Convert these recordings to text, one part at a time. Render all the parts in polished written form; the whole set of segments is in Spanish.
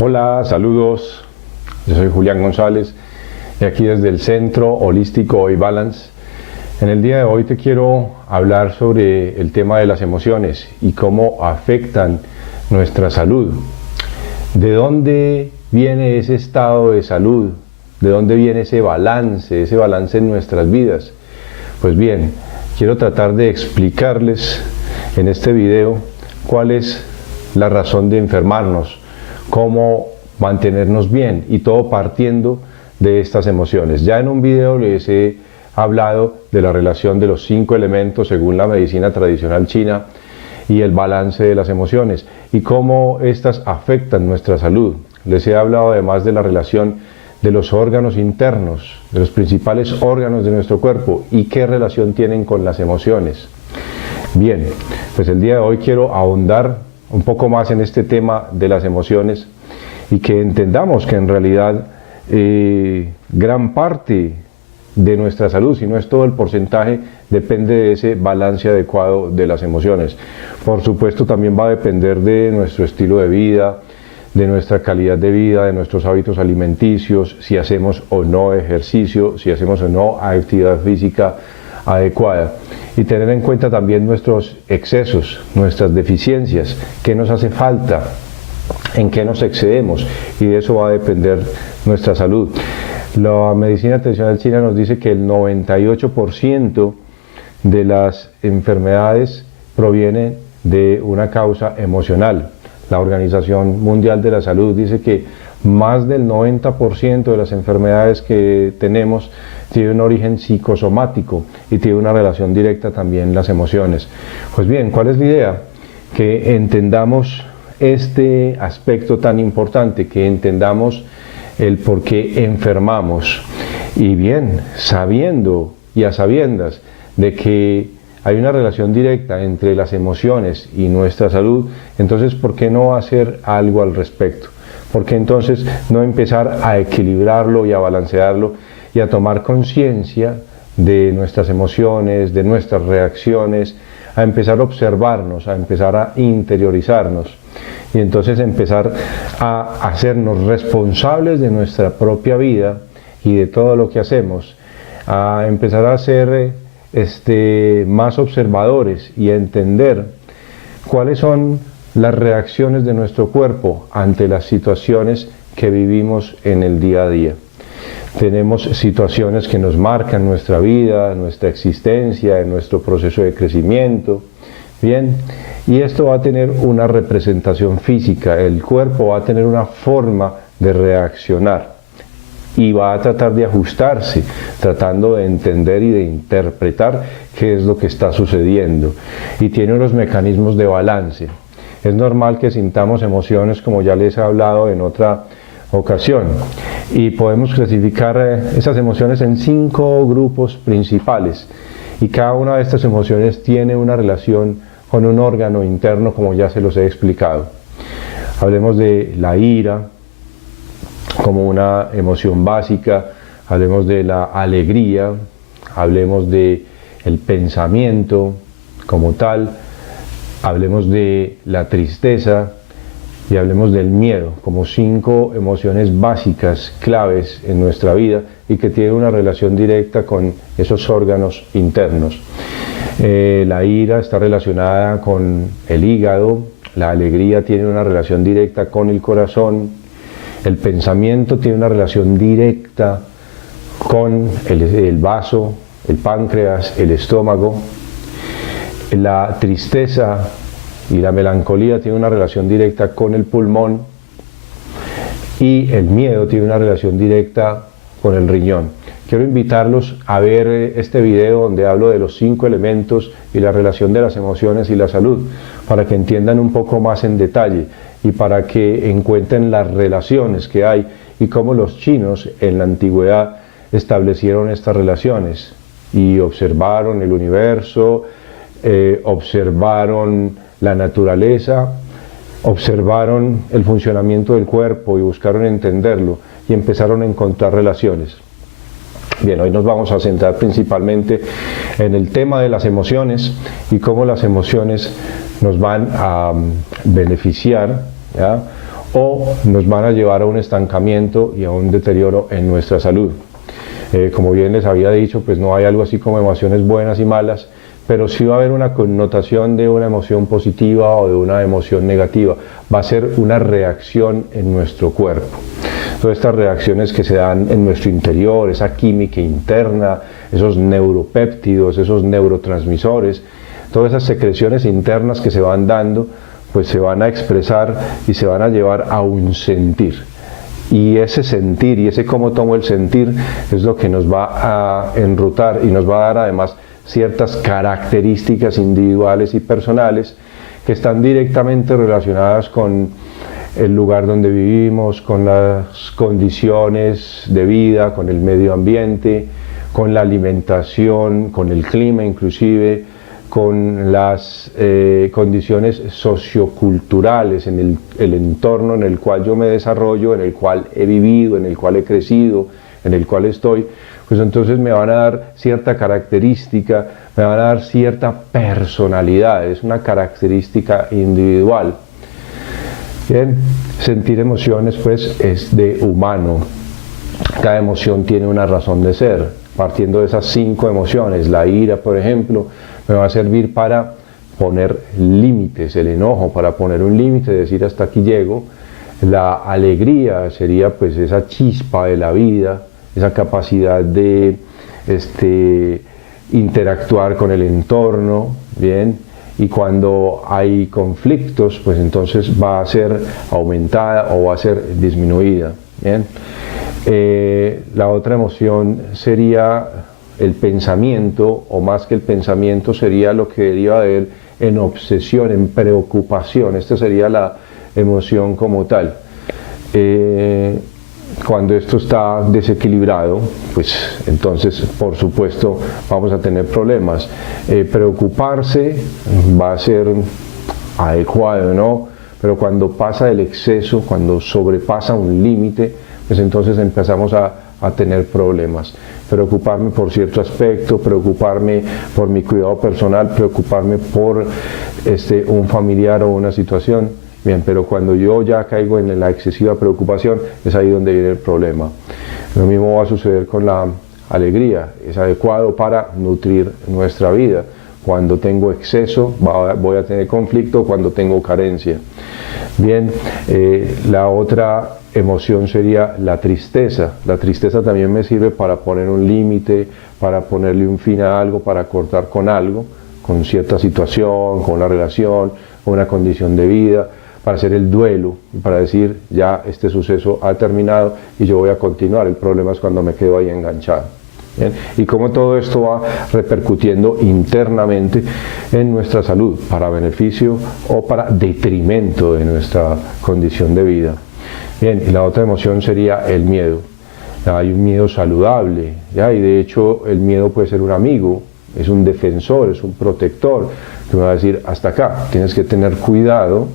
Hola, saludos. Yo soy Julián González y aquí desde el Centro Holístico iBalance. En el día de hoy te quiero hablar sobre el tema de las emociones y cómo afectan nuestra salud. ¿De dónde viene ese estado de salud? ¿De dónde viene ese balance en nuestras vidas? Pues bien, quiero tratar de explicarles en este video cuál es la razón de enfermarnos, cómo mantenernos bien, y todo partiendo de estas emociones. Ya en un video les he hablado de la relación de los 5 elementos según la medicina tradicional china y el balance de las emociones y cómo estas afectan nuestra salud. Les he hablado además de la relación de los órganos internos, de los principales órganos de nuestro cuerpo y qué relación tienen con las emociones. Bien, pues el día de hoy quiero ahondar un poco más en este tema de las emociones y que entendamos que en realidad gran parte de nuestra salud, si no es todo el porcentaje, depende de ese balance adecuado de las emociones. Por supuesto también va a depender de nuestro estilo de vida, de nuestra calidad de vida, de nuestros hábitos alimenticios, si hacemos o no ejercicio, si hacemos o no actividad física adecuada, y tener en cuenta también nuestros excesos, nuestras deficiencias, qué nos hace falta, en qué nos excedemos, y de eso va a depender nuestra salud. La medicina tradicional china nos dice que el 98% de las enfermedades provienen de una causa emocional. La Organización Mundial de la Salud dice que más del 90% de las enfermedades que tenemos tiene un origen psicosomático y tiene una relación directa también las emociones. Pues bien, ¿cuál es la idea? Que entendamos este aspecto tan importante, que entendamos el por qué enfermamos, y bien, sabiendo y a sabiendas de que hay una relación directa entre las emociones y nuestra salud, entonces ¿por qué no hacer algo al respecto? ¿Por qué entonces no empezar a equilibrarlo y a balancearlo y a tomar conciencia de nuestras emociones, de nuestras reacciones, a empezar a observarnos, a empezar a interiorizarnos y entonces empezar a hacernos responsables de nuestra propia vida y de todo lo que hacemos, a empezar a ser más observadores y a entender cuáles son las reacciones de nuestro cuerpo ante las situaciones que vivimos en el día a día. Tenemos situaciones que nos marcan nuestra vida, nuestra existencia, en nuestro proceso de crecimiento, bien, y esto va a tener una representación física, el cuerpo va a tener una forma de reaccionar y va a tratar de ajustarse, tratando de entender y de interpretar qué es lo que está sucediendo, y tiene unos mecanismos de balance. Es normal que sintamos emociones, como ya les he hablado en otra ocasión, y podemos clasificar esas emociones en 5 grupos principales, y cada una de estas emociones tiene una relación con un órgano interno, como ya se los he explicado. Hablemos de la ira como una emoción básica, hablemos de la alegría, hablemos de el pensamiento como tal, hablemos de la tristeza y hablemos del miedo como 5 emociones básicas, claves en nuestra vida y que tienen una relación directa con esos órganos internos. La ira está relacionada con el hígado, la alegría tiene una relación directa con el corazón, el pensamiento tiene una relación directa con el vaso, el páncreas, el estómago, la tristeza y la melancolía tiene una relación directa con el pulmón, y el miedo tiene una relación directa con el riñón. Quiero invitarlos a ver este video donde hablo de los 5 elementos y la relación de las emociones y la salud, para que entiendan un poco más en detalle y para que encuentren las relaciones que hay y cómo los chinos en la antigüedad establecieron estas relaciones y observaron el universo, observaron la naturaleza, observaron el funcionamiento del cuerpo y buscaron entenderlo y empezaron a encontrar relaciones. Bien, hoy nos vamos a centrar principalmente en el tema de las emociones y cómo las emociones nos van a beneficiar, ¿ya?, o nos van a llevar a un estancamiento y a un deterioro en nuestra salud. Como bien les había dicho, pues no hay algo así como emociones buenas y malas, pero sí va a haber una connotación de una emoción positiva o de una emoción negativa. Va a ser una reacción en nuestro cuerpo. Todas estas reacciones que se dan en nuestro interior, esa química interna, esos neuropéptidos, esos neurotransmisores, todas esas secreciones internas que se van dando, pues se van a expresar y se van a llevar a un sentir. Y ese sentir y ese cómo tomo el sentir es lo que nos va a enrutar y nos va a dar además ciertas características individuales y personales que están directamente relacionadas con el lugar donde vivimos, con las condiciones de vida, con el medio ambiente, con la alimentación, con el clima inclusive, con las condiciones socioculturales, en el entorno en el cual yo me desarrollo, en el cual he vivido, en el cual he crecido, en el cual estoy, pues entonces me van a dar cierta característica, me van a dar cierta personalidad, es una característica individual. Bien, sentir emociones pues es de humano, cada emoción tiene una razón de ser, partiendo de esas 5 emociones, la ira por ejemplo, me va a servir para poner límites, el enojo para poner un límite, decir hasta aquí llego, la alegría sería pues esa chispa de la vida, esa capacidad de interactuar con el entorno, bien, y cuando hay conflictos, pues entonces va a ser aumentada o va a ser disminuida, bien. La otra emoción sería el pensamiento, o más que el pensamiento sería lo que deriva de él en obsesión, en preocupación. Esta sería la emoción como tal. Cuando esto está desequilibrado, pues entonces por supuesto vamos a tener problemas. Preocuparse va a ser adecuado, ¿no? Pero cuando pasa el exceso, cuando sobrepasa un límite, pues entonces empezamos a tener problemas. Preocuparme por cierto aspecto, preocuparme por mi cuidado personal, preocuparme por un familiar o una situación. Bien, pero cuando yo ya caigo en la excesiva preocupación, es ahí donde viene el problema. Lo mismo va a suceder con la alegría, es adecuado para nutrir nuestra vida. Cuando tengo exceso voy a tener conflicto, cuando tengo carencia. Bien, la otra emoción sería la tristeza. La tristeza también me sirve para poner un límite, para ponerle un fin a algo, para cortar con algo, con cierta situación, con una relación, con una condición de vida, para hacer el duelo y para decir ya este suceso ha terminado y yo voy a continuar. El problema es cuando me quedo ahí enganchado. ¿Bien? Y cómo todo esto va repercutiendo internamente en nuestra salud, para beneficio o para detrimento de nuestra condición de vida. Bien, y la otra emoción sería el miedo. Hay un miedo saludable, ¿ya? Y de hecho el miedo puede ser un amigo, es un defensor, es un protector, que me va a decir hasta acá, tienes que tener cuidado,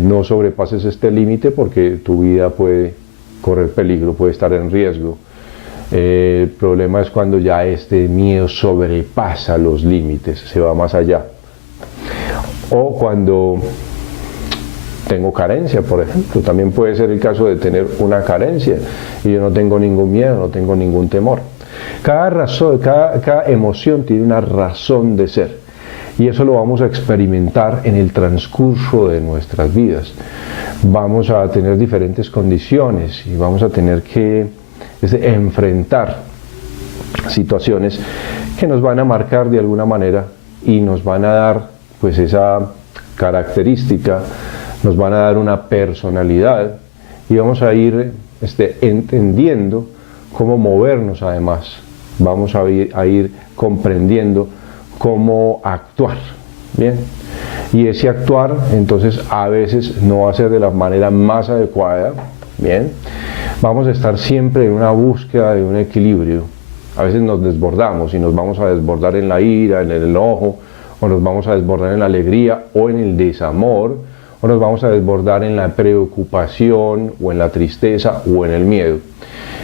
no sobrepases este límite porque tu vida puede correr peligro, puede estar en riesgo. El problema es cuando ya este miedo sobrepasa los límites, se va más allá. O cuando tengo carencia, por ejemplo, también puede ser el caso de tener una carencia y yo no tengo ningún miedo, no tengo ningún temor. Cada emoción tiene una razón de ser y eso lo vamos a experimentar en el transcurso de nuestras vidas. Vamos a tener diferentes condiciones y vamos a tener que enfrentar situaciones que nos van a marcar de alguna manera y nos van a dar pues esa característica, nos van a dar una personalidad y vamos a ir entendiendo cómo movernos además, vamos a ir comprendiendo cómo actuar, ¿bien? Y ese actuar entonces a veces no va a ser de la manera más adecuada, ¿bien? Vamos a estar siempre en una búsqueda de un equilibrio. A veces nos desbordamos y nos vamos a desbordar en la ira, en el enojo, o nos vamos a desbordar en la alegría o en el desamor, o nos vamos a desbordar en la preocupación o en la tristeza o en el miedo.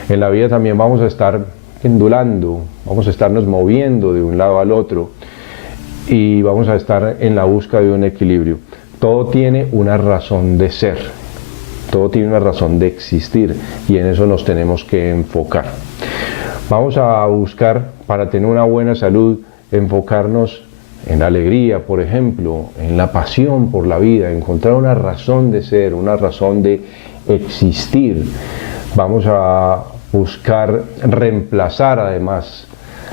En la vida también vamos a estar pendulando, vamos a estarnos moviendo de un lado al otro y vamos a estar en la búsqueda de un equilibrio. Todo tiene una razón de ser todo tiene una razón de existir y en eso nos tenemos que enfocar. Vamos a buscar, para tener una buena salud, enfocarnos en la alegría, por ejemplo, en la pasión por la vida, encontrar una razón de ser, una razón de existir. Vamos a buscar reemplazar, además,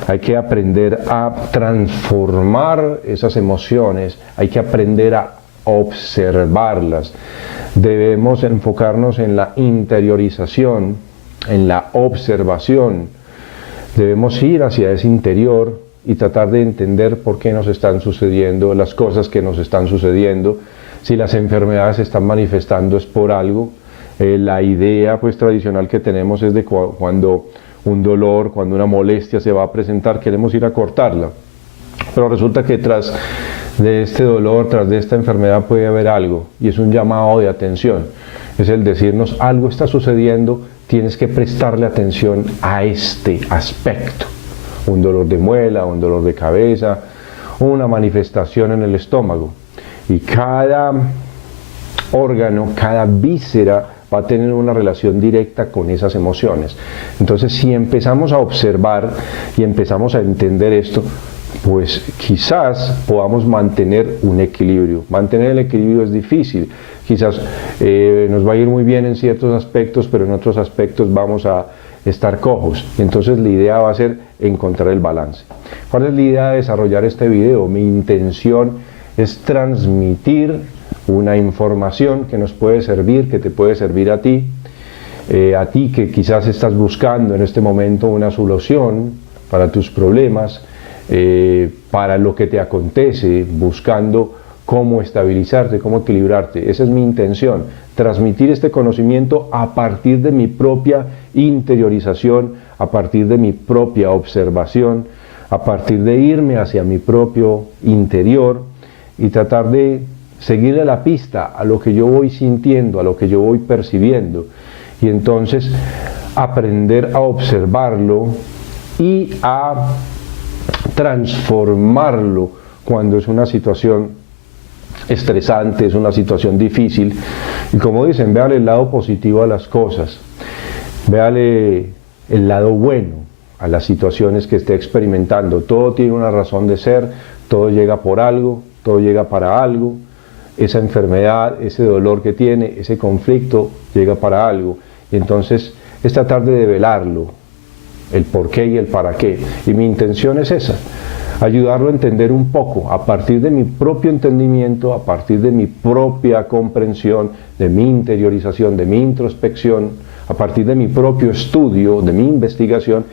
hay que aprender a transformar esas emociones, hay que aprender a observarlas. Debemos enfocarnos en la interiorización, en la observación. Debemos ir hacia ese interior y tratar de entender por qué nos están sucediendo las cosas que nos están sucediendo. Si las enfermedades se están manifestando es por algo. La idea pues tradicional que tenemos es de cuando un dolor, cuando una molestia se va a presentar, queremos ir a cortarla. Pero resulta que tras de este dolor, tras de esta enfermedad puede haber algo, y es un llamado de atención. Es el decirnos, algo está sucediendo, tienes que prestarle atención a este aspecto. Un dolor de muela, un dolor de cabeza, una manifestación en el estómago. Y cada órgano, cada víscera va a tener una relación directa con esas emociones. Entonces, si empezamos a observar y empezamos a entender esto, pues quizás podamos mantener un equilibrio. Mantener el equilibrio es difícil. Quizás nos va a ir muy bien en ciertos aspectos, pero en otros aspectos vamos a estar cojos. Entonces la idea va a ser encontrar el balance. ¿Cuál es la idea de desarrollar este video? Mi intención es transmitir una información que nos puede servir, que te puede servir a ti que quizás estás buscando en este momento una solución para tus problemas, para lo que te acontece, buscando cómo estabilizarte, cómo equilibrarte. Esa es mi intención, transmitir este conocimiento a partir de mi propia interiorización, a partir de mi propia observación, a partir de irme hacia mi propio interior y tratar de seguirle la pista a lo que yo voy sintiendo, a lo que yo voy percibiendo, y entonces aprender a observarlo y a transformarlo cuando es una situación estresante, es una situación difícil. Y como dicen, véale el lado positivo a las cosas, véale el lado bueno a las situaciones que esté experimentando. Todo tiene una razón de ser, todo llega por algo, todo llega para algo. Esa enfermedad, ese dolor que tiene, ese conflicto llega para algo. Y entonces es tratar de develarlo, el por qué y el para qué. Y mi intención es esa, ayudarlo a entender un poco, a partir de mi propio entendimiento, a partir de mi propia comprensión, de mi interiorización, de mi introspección, a partir de mi propio estudio, de mi investigación,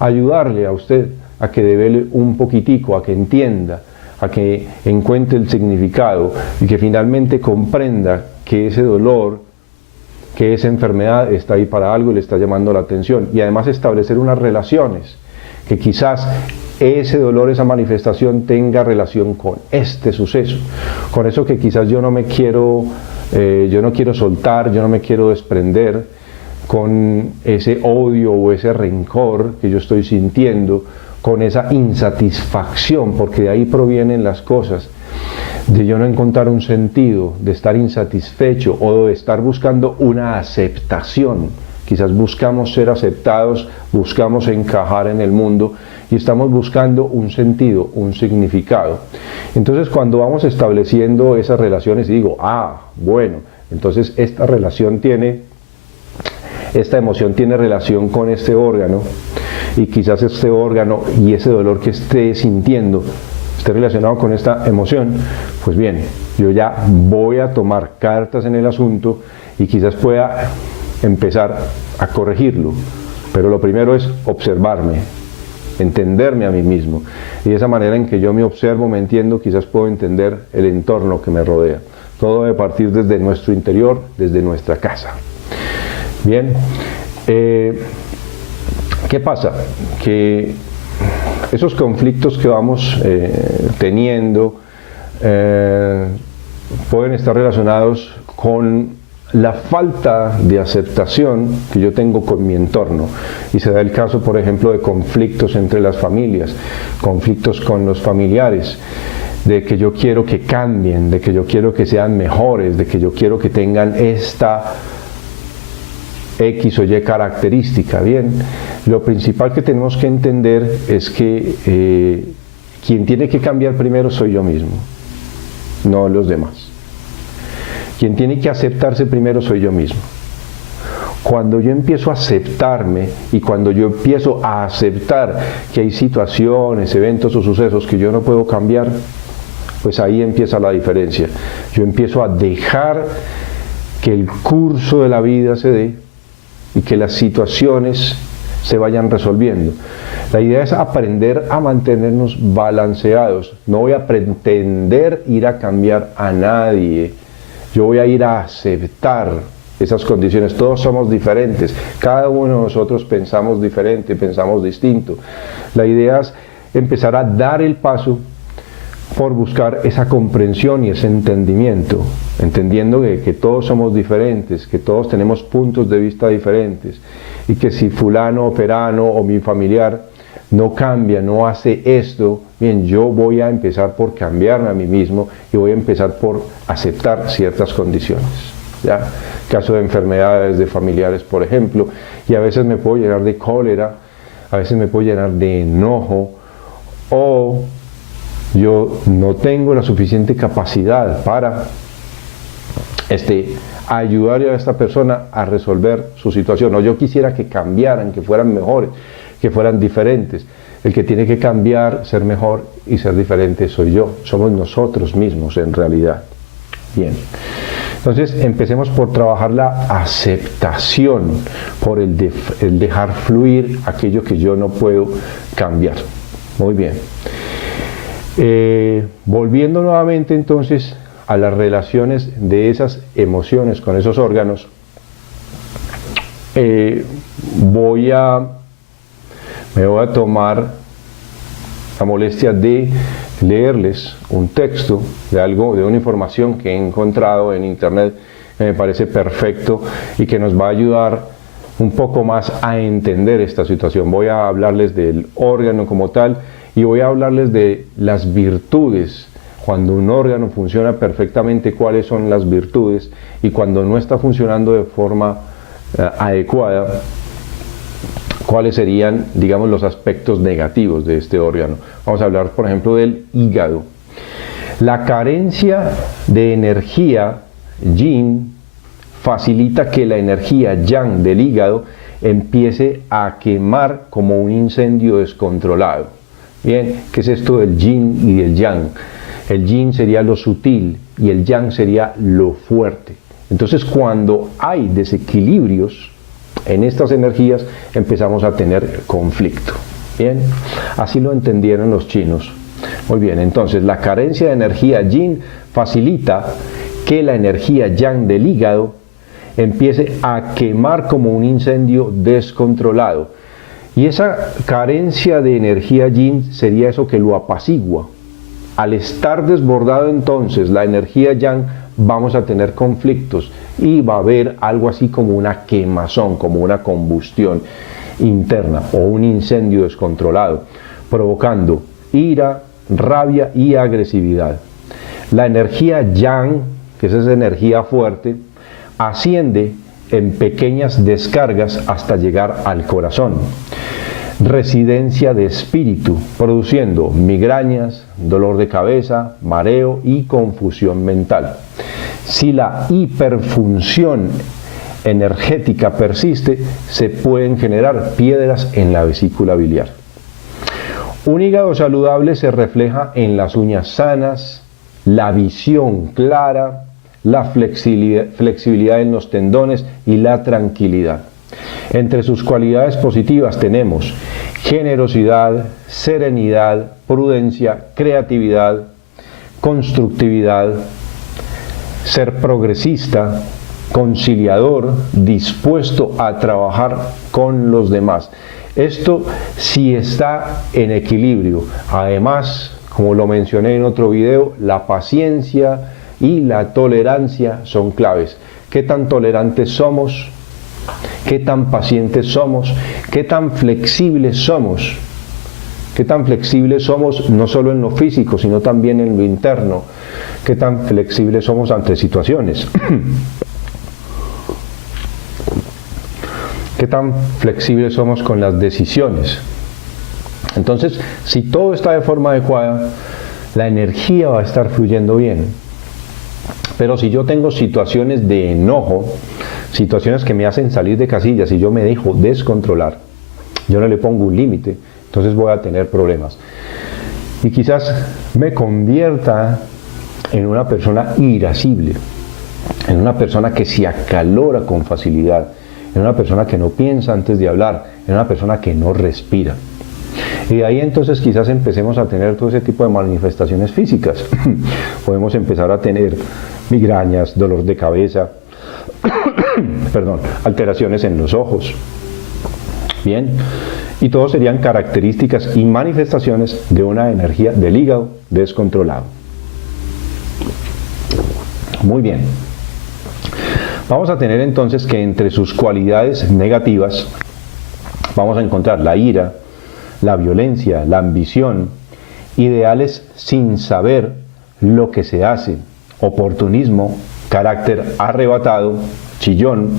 ayudarle a usted a que devele un poquitico, a que entienda, a que encuentre el significado y que finalmente comprenda que ese dolor, que esa enfermedad está ahí para algo y le está llamando la atención. Y además establecer unas relaciones, que quizás ese dolor, esa manifestación tenga relación con este suceso, con eso que quizás yo no quiero soltar, yo no me quiero desprender, con ese odio o ese rencor que yo estoy sintiendo, con esa insatisfacción, porque de ahí provienen las cosas, de yo no encontrar un sentido, de estar insatisfecho o de estar buscando una aceptación. Quizás buscamos ser aceptados, buscamos encajar en el mundo y estamos buscando un sentido, un significado. Entonces cuando vamos estableciendo esas relaciones y digo, bueno, entonces esta emoción tiene relación con este órgano, y quizás este órgano y ese dolor que esté sintiendo esté relacionado con esta emoción, pues bien, yo ya voy a tomar cartas en el asunto y quizás pueda empezar a corregirlo, pero lo primero es observarme, entenderme a mí mismo, y de esa manera en que yo me observo, me entiendo, quizás puedo entender el entorno que me rodea. Todo debe partir desde nuestro interior, desde nuestra casa. Bien, ¿qué pasa? Que esos conflictos que vamos teniendo pueden estar relacionados con la falta de aceptación que yo tengo con mi entorno, y se da el caso, por ejemplo, de conflictos entre las familias, conflictos con los familiares, de que yo quiero que cambien, de que yo quiero que sean mejores, de que yo quiero que tengan esta X o Y característica. Bien, lo principal que tenemos que entender es que quien tiene que cambiar primero soy yo mismo, no los demás. Quien tiene que aceptarse primero soy yo mismo. Cuando yo empiezo a aceptarme y cuando yo empiezo a aceptar que hay situaciones, eventos o sucesos que yo no puedo cambiar, pues ahí empieza la diferencia. Yo empiezo a dejar que el curso de la vida se dé y que las situaciones se vayan resolviendo. La idea es aprender a mantenernos balanceados. No voy a pretender ir a cambiar a nadie. Yo voy a ir a aceptar esas condiciones. Todos somos diferentes. Cada uno de nosotros pensamos diferente, pensamos distinto. La idea es empezar a dar el paso por buscar esa comprensión y ese entendimiento, entendiendo que todos somos diferentes, que todos tenemos puntos de vista diferentes y que si fulano o perano o mi familiar no cambia, no hace esto, bien, yo voy a empezar por cambiarme a mí mismo y voy a empezar por aceptar ciertas condiciones. ¿Ya? Caso de enfermedades de familiares, por ejemplo, y a veces me puedo llenar de cólera, a veces me puedo llenar de enojo, o yo no tengo la suficiente capacidad para ayudar a esta persona a resolver su situación, o yo quisiera que cambiaran, que fueran mejores, que fueran diferentes. El que tiene que cambiar, ser mejor y ser diferente soy yo, somos nosotros mismos en realidad. Bien, entonces empecemos por trabajar la aceptación, por el dejar fluir aquello que yo no puedo cambiar. Muy bien. Volviendo nuevamente entonces a las relaciones de esas emociones con esos órganos, me voy a tomar la molestia de leerles un texto de una información que he encontrado en internet que me parece perfecto y que nos va a ayudar un poco más a entender esta situación. Voy a hablarles del órgano como tal y voy a hablarles de las virtudes. Cuando un órgano funciona perfectamente, cuáles son las virtudes, y cuando no está funcionando de forma adecuada, cuáles serían, digamos, los aspectos negativos de este órgano. Vamos a hablar, por ejemplo, del hígado. La carencia de energía yin facilita que la energía yang del hígado empiece a quemar como un incendio descontrolado. Bien, ¿qué es esto del yin y del yang? El yin sería lo sutil y el yang sería lo fuerte. Entonces, cuando hay desequilibrios en estas energías, empezamos a tener conflicto. Bien, así lo entendieron los chinos. Muy bien, entonces la carencia de energía yin facilita que la energía yang del hígado empiece a quemar como un incendio descontrolado. Y esa carencia de energía yin sería eso que lo apacigua. Al estar desbordado entonces la energía yang, vamos a tener conflictos y va a haber algo así como una quemazón, como una combustión interna o un incendio descontrolado, provocando ira, rabia y agresividad. La energía yang, que es esa energía fuerte, asciende en pequeñas descargas hasta llegar al corazón. Residencia de espíritu, produciendo migrañas, dolor de cabeza, mareo y confusión mental. Si la hiperfunción energética persiste, se pueden generar piedras en la vesícula biliar. Un hígado saludable se refleja en las uñas sanas, la visión clara, la flexibilidad en los tendones y la tranquilidad. Entre sus cualidades positivas tenemos generosidad, serenidad, prudencia, creatividad, constructividad, ser progresista, conciliador, dispuesto a trabajar con los demás. Esto sí está en equilibrio. Además, como lo mencioné en otro video, la paciencia y la tolerancia son claves. ¿Qué tan tolerantes somos? ¿Qué tan pacientes somos? ¿Qué tan flexibles somos? ¿Qué tan flexibles somos no solo en lo físico, sino también en lo interno? ¿Qué tan flexibles somos ante situaciones? qué tan flexibles somos con las decisiones. Entonces, si todo está de forma adecuada, la energía va a estar fluyendo bien. Pero si yo tengo situaciones de enojo, situaciones que me hacen salir de casillas y yo me dejo descontrolar, yo no le pongo un límite, entonces voy a tener problemas. Y quizás me convierta en una persona irascible, en una persona que se acalora con facilidad, en una persona que no piensa antes de hablar, en una persona que no respira. Y de ahí entonces quizás empecemos a tener todo ese tipo de manifestaciones físicas. Podemos empezar a tener migrañas, dolor de cabeza, perdón, alteraciones en los ojos. Bien, y todo serían características y manifestaciones de una energía del hígado descontrolado. Muy bien. Vamos a tener entonces que entre sus cualidades negativas vamos a encontrar la ira, la violencia, la ambición, ideales sin saber lo que se hace, oportunismo, carácter arrebatado, chillón,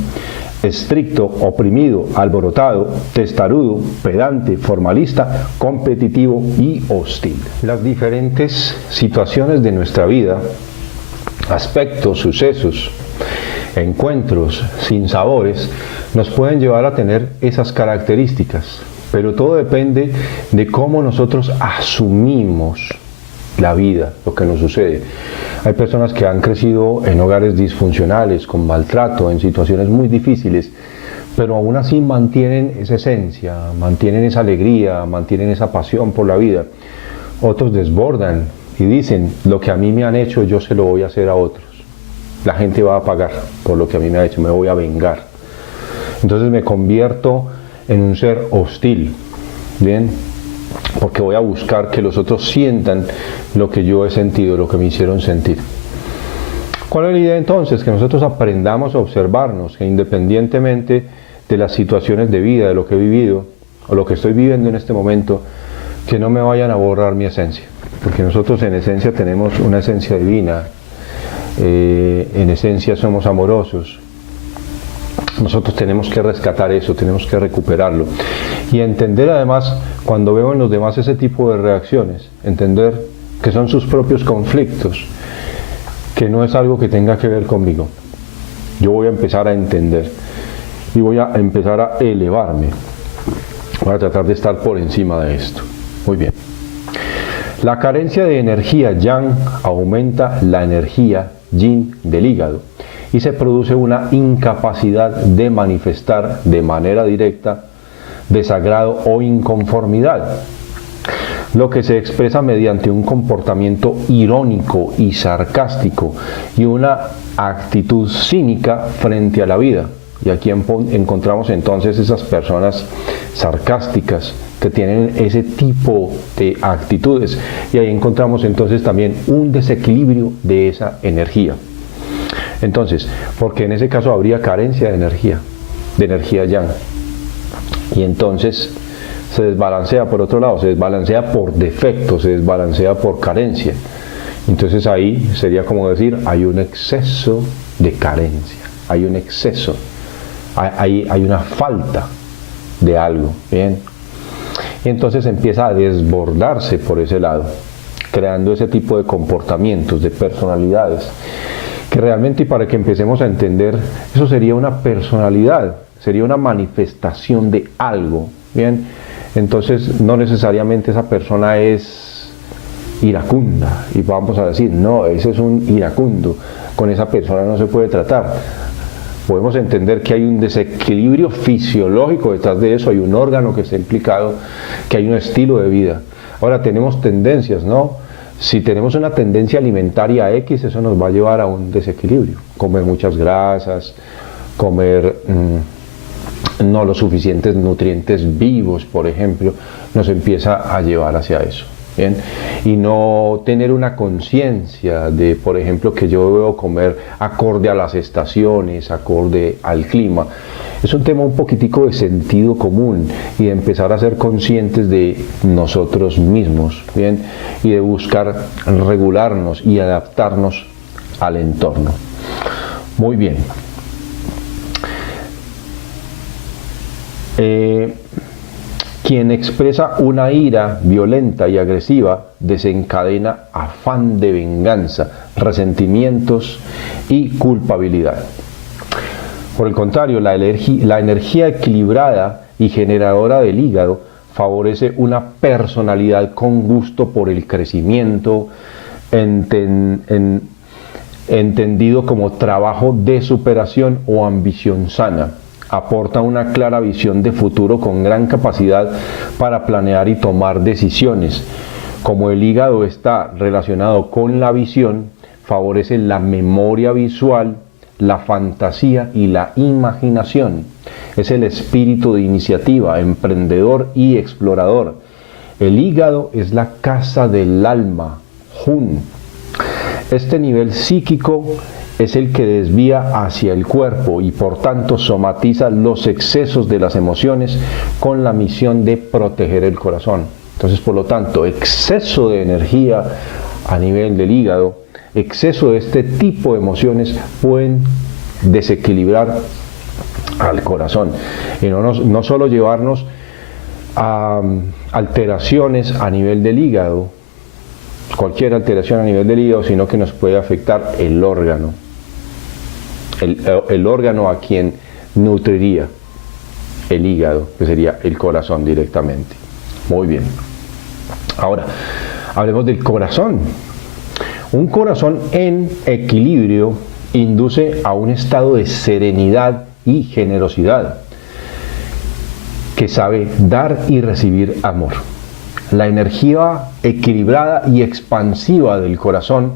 estricto, oprimido, alborotado, testarudo, pedante, formalista, competitivo y hostil. Las diferentes situaciones de nuestra vida, aspectos, sucesos, encuentros, sinsabores, nos pueden llevar a tener esas características. Pero todo depende de cómo nosotros asumimos la vida, lo que nos sucede. Hay personas que han crecido en hogares disfuncionales, con maltrato, en situaciones muy difíciles, pero aún así mantienen esa esencia, mantienen esa alegría, mantienen esa pasión por la vida. Otros desbordan y dicen, lo que a mí me han hecho, yo se lo voy a hacer a otros. La gente va a pagar por lo que a mí me ha hecho, me voy a vengar. Entonces me convierto en un ser hostil, ¿bien? Porque voy a buscar que los otros sientan lo que yo he sentido, lo que me hicieron sentir. ¿Cuál es la idea entonces? Que nosotros aprendamos a observarnos, que independientemente de las situaciones de vida, de lo que he vivido, o lo que estoy viviendo en este momento, que no me vayan a borrar mi esencia. Porque nosotros en esencia tenemos una esencia divina, en esencia somos amorosos. Nosotros tenemos que rescatar eso, tenemos que recuperarlo y entender además, cuando veo en los demás ese tipo de reacciones, entender que son sus propios conflictos, que no es algo que tenga que ver conmigo. Yo voy a empezar a entender y voy a empezar a elevarme, voy a tratar de estar por encima de esto. Muy bien. La carencia de energía yang aumenta la energía yin del hígado y se produce una incapacidad de manifestar de manera directa desagrado o inconformidad, lo que se expresa mediante un comportamiento irónico y sarcástico y una actitud cínica frente a la vida. Y aquí encontramos entonces esas personas sarcásticas que tienen ese tipo de actitudes, y ahí encontramos entonces también un desequilibrio de esa energía. Entonces, porque en ese caso habría carencia de energía yang, y entonces se desbalancea por otro lado, se desbalancea por defecto, se desbalancea por carencia. Entonces ahí sería como decir, hay un exceso de carencia, hay un exceso, hay una falta de algo, ¿bien? Y entonces empieza a desbordarse por ese lado, creando ese tipo de comportamientos, de personalidades, que realmente, y para que empecemos a entender, eso sería una personalidad, sería una manifestación de algo, ¿bien? Entonces no necesariamente esa persona es iracunda, y vamos a decir, no, ese es un iracundo, con esa persona no se puede tratar. Podemos entender que hay un desequilibrio fisiológico detrás de eso, hay un órgano que está implicado, que hay un estilo de vida. Ahora tenemos tendencias, ¿no? Si tenemos una tendencia alimentaria X, eso nos va a llevar a un desequilibrio. Comer muchas grasas, comer no los suficientes nutrientes vivos, por ejemplo, nos empieza a llevar hacia eso. ¿Bien? Y no tener una conciencia de, por ejemplo, que yo debo comer acorde a las estaciones, acorde al clima. Es un tema un poquitico de sentido común y de empezar a ser conscientes de nosotros mismos, ¿bien? Y de buscar regularnos y adaptarnos al entorno. Muy bien. Quien expresa una ira violenta y agresiva desencadena afán de venganza, resentimientos y culpabilidad. Por el contrario, la energía equilibrada y generadora del hígado favorece una personalidad con gusto por el crecimiento, entendido como trabajo de superación o ambición sana. Aporta una clara visión de futuro con gran capacidad para planear y tomar decisiones. Como el hígado está relacionado con la visión, favorece la memoria visual, la fantasía y la imaginación. Es el espíritu de iniciativa, emprendedor y explorador. El hígado es la casa del alma, Jun. Este nivel psíquico es el que desvía hacia el cuerpo y por tanto somatiza los excesos de las emociones con la misión de proteger el corazón. Entonces, por lo tanto, exceso de energía a nivel del hígado, exceso de este tipo de emociones pueden desequilibrar al corazón y no solo llevarnos a alteraciones a nivel del hígado, cualquier alteración a nivel del hígado, sino que nos puede afectar el órgano. El órgano a quien nutriría el hígado, que sería el corazón directamente. Muy bien. Ahora, hablemos del corazón. Un corazón en equilibrio induce a un estado de serenidad y generosidad, que sabe dar y recibir amor. La energía equilibrada y expansiva del corazón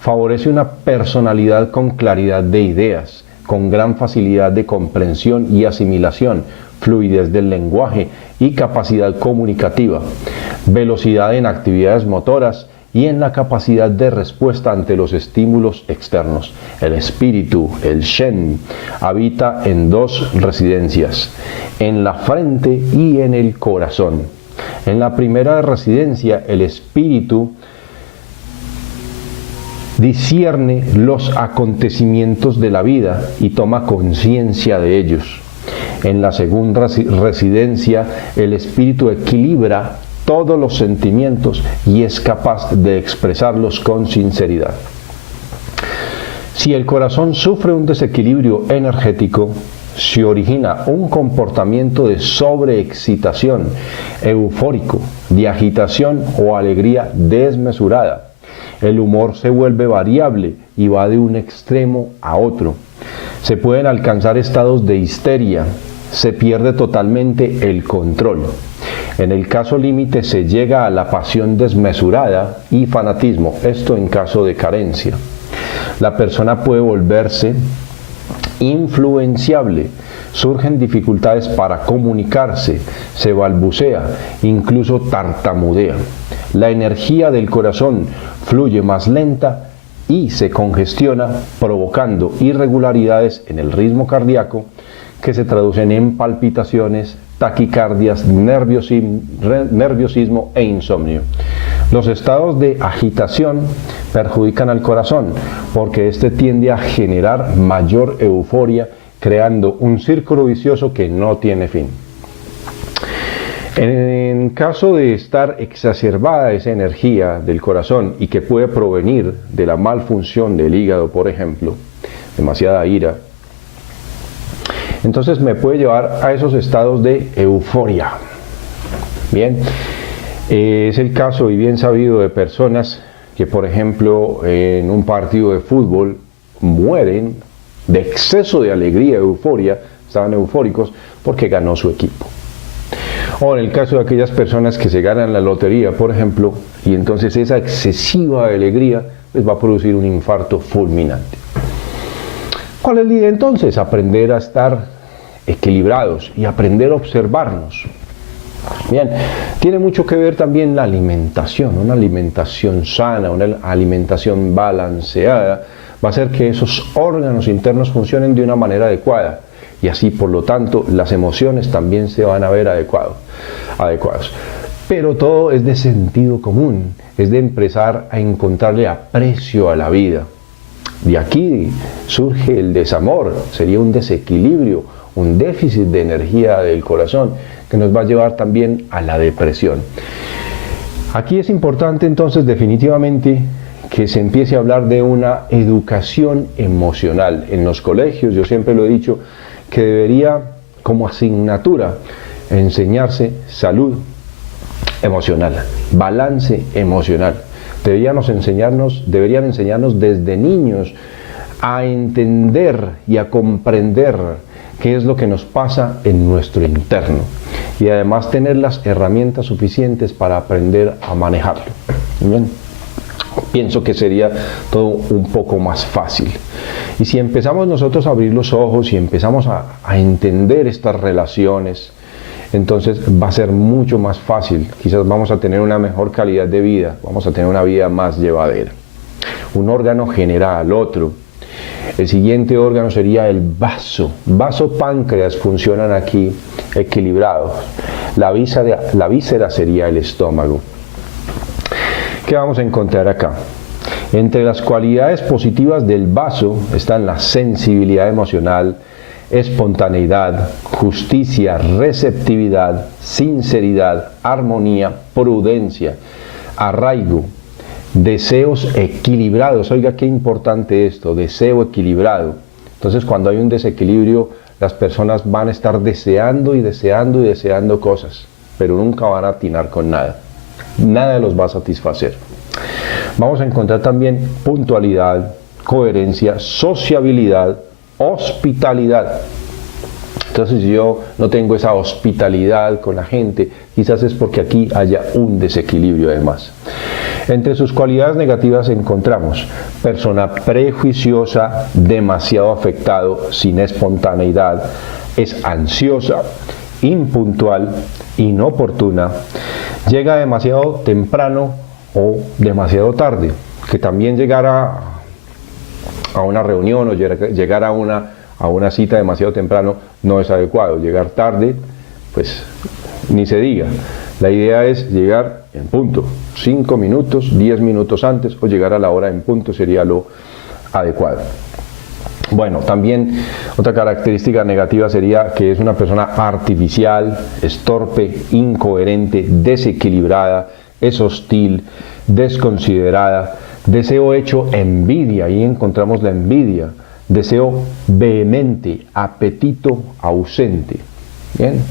favorece una personalidad con claridad de ideas, con gran facilidad de comprensión y asimilación, fluidez del lenguaje y capacidad comunicativa, velocidad en actividades motoras y en la capacidad de respuesta ante los estímulos externos. El espíritu, el Shen, habita en dos residencias, en la frente y en el corazón. En la primera residencia, el espíritu discierne los acontecimientos de la vida y toma conciencia de ellos. En la segunda residencia, el espíritu equilibra todos los sentimientos y es capaz de expresarlos con sinceridad. Si el corazón sufre un desequilibrio energético, se origina un comportamiento de sobreexcitación, eufórico, de agitación o alegría desmesurada. El humor se vuelve variable y va de un extremo a otro. Se pueden alcanzar estados de histeria, se pierde totalmente el control. En el caso límite se llega a la pasión desmesurada y fanatismo, esto en caso de carencia. La persona puede volverse influenciable, surgen dificultades para comunicarse, se balbucea, incluso tartamudea. La energía del corazón fluye más lenta y se congestiona, provocando irregularidades en el ritmo cardíaco que se traducen en palpitaciones, taquicardias, nerviosismo e insomnio. Los estados de agitación perjudican al corazón porque éste tiende a generar mayor euforia, creando un círculo vicioso que no tiene fin. En caso de estar exacerbada esa energía del corazón y que puede provenir de la malfunción del hígado, por ejemplo, demasiada ira, entonces me puede llevar a esos estados de euforia. Bien, es el caso y bien sabido de personas que, por ejemplo, en un partido de fútbol mueren de exceso de alegría, euforia, estaban eufóricos porque ganó su equipo. O en el caso de aquellas personas que se ganan la lotería, por ejemplo, y entonces esa excesiva alegría les va a producir un infarto fulminante. ¿Cuál es la idea entonces? Aprender a estar equilibrados y aprender a observarnos. Bien, tiene mucho que ver también la alimentación, una alimentación sana, una alimentación balanceada, va a hacer que esos órganos internos funcionen de una manera adecuada y así, por lo tanto, las emociones también se van a ver adecuados. Pero todo es de sentido común, es de empezar a encontrarle aprecio a la vida. De aquí surge el desamor, sería un desequilibrio, un déficit de energía del corazón que nos va a llevar también a la depresión. Aquí es importante entonces definitivamente que se empiece a hablar de una educación emocional en los colegios. Yo siempre lo he dicho que debería como asignatura enseñarse salud emocional, balance emocional. Deberían enseñarnos desde niños a entender y a comprender qué es lo que nos pasa en nuestro interno y además tener las herramientas suficientes para aprender a manejarlo. ¿Bien? Pienso que sería todo un poco más fácil. Y si empezamos nosotros a abrir los ojos y empezamos a entender estas relaciones, entonces va a ser mucho más fácil. Quizás vamos a tener una mejor calidad de vida, vamos a tener una vida más llevadera. Un órgano genera al otro. El siguiente órgano sería el vaso. Vaso páncreas funcionan aquí equilibrados. La víscera sería el estómago. ¿Qué vamos a encontrar acá? Entre las cualidades positivas del vaso están la sensibilidad emocional, espontaneidad, justicia, receptividad, sinceridad, armonía, prudencia, arraigo, deseos equilibrados. Oiga, qué importante esto, deseo equilibrado. Entonces, cuando hay un desequilibrio, las personas van a estar deseando y deseando y deseando cosas, pero nunca van a atinar con nada. Nada los va a satisfacer. Vamos a encontrar también puntualidad, coherencia, sociabilidad, hospitalidad. Entonces, si yo no tengo esa hospitalidad con la gente, quizás es porque aquí haya un desequilibrio además. Entre sus cualidades negativas encontramos persona prejuiciosa, demasiado afectado, sin espontaneidad, es ansiosa, impuntual, inoportuna, llega demasiado temprano o demasiado tarde, que también llegar a una reunión o llegar a una cita demasiado temprano no es adecuado. Llegar tarde, pues ni se diga. La idea es llegar en punto, 5 minutos, 10 minutos antes, o llegar a la hora en punto sería lo adecuado. Bueno, también otra característica negativa sería que es una persona artificial, es torpe, incoherente, desequilibrada, es hostil, desconsiderada, deseo hecho envidia, ahí encontramos la envidia, deseo vehemente, apetito ausente. Bien.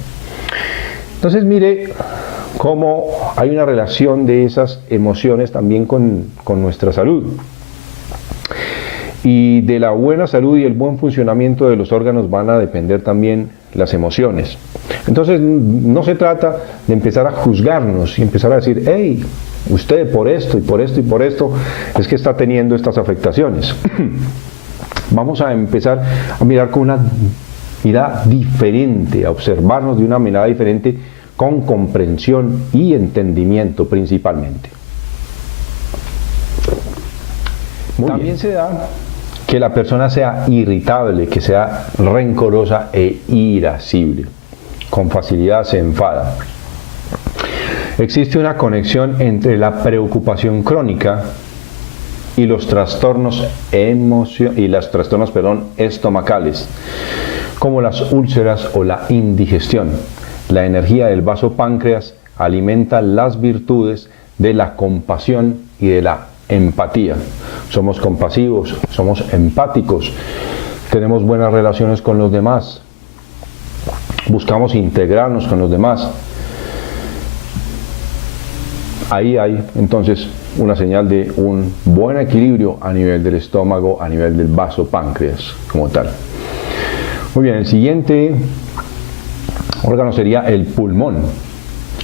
Entonces mire cómo hay una relación de esas emociones también con nuestra salud. Y de la buena salud y el buen funcionamiento de los órganos van a depender también las emociones. Entonces no se trata de empezar a juzgarnos y empezar a decir, hey, usted por esto y por esto y por esto es que está teniendo estas afectaciones. Vamos a empezar a mirar con una mirada diferente, a observarnos de una mirada diferente con comprensión y entendimiento principalmente. También se da que la persona sea irritable, que sea rencorosa e irascible. Con facilidad se enfada. Existe una conexión entre la preocupación crónica y los trastornos estomacales, como las úlceras o la indigestión. La energía del vaso páncreas alimenta las virtudes de la compasión y de la empatía. Somos compasivos, somos empáticos, tenemos buenas relaciones con los demás, buscamos integrarnos con los demás. Ahí hay entonces una señal de un buen equilibrio a nivel del estómago, a nivel del vaso páncreas como tal. Muy bien, el siguiente órgano sería el pulmón.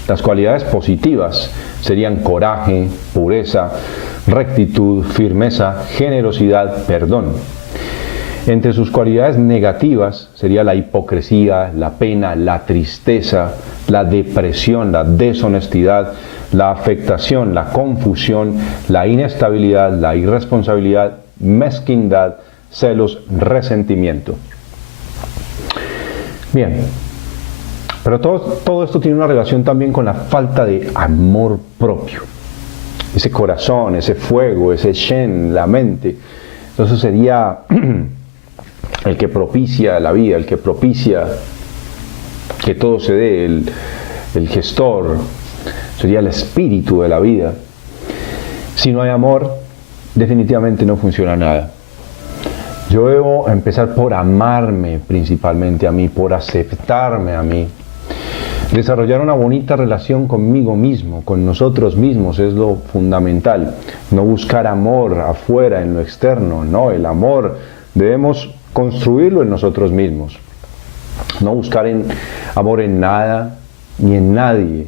Las cualidades positivas serían coraje, pureza, rectitud, firmeza, generosidad, perdón. Entre sus cualidades negativas sería la hipocresía, la pena, la tristeza, la depresión, la deshonestidad, la afectación, la confusión, la inestabilidad, la irresponsabilidad, mezquindad, celos, resentimiento. Bien, pero todo esto tiene una relación también con la falta de amor propio. Ese corazón, ese fuego, ese shen, la mente. Entonces sería el que propicia la vida, el que propicia que todo se dé, el gestor, sería el espíritu de la vida. Si no hay amor, definitivamente no funciona nada. Yo debo empezar por amarme principalmente a mí, por aceptarme a mí. Desarrollar una bonita relación conmigo mismo, con nosotros mismos, es lo fundamental. No buscar amor afuera, en lo externo, no, el amor debemos construirlo en nosotros mismos. No buscar amor en nada ni en nadie.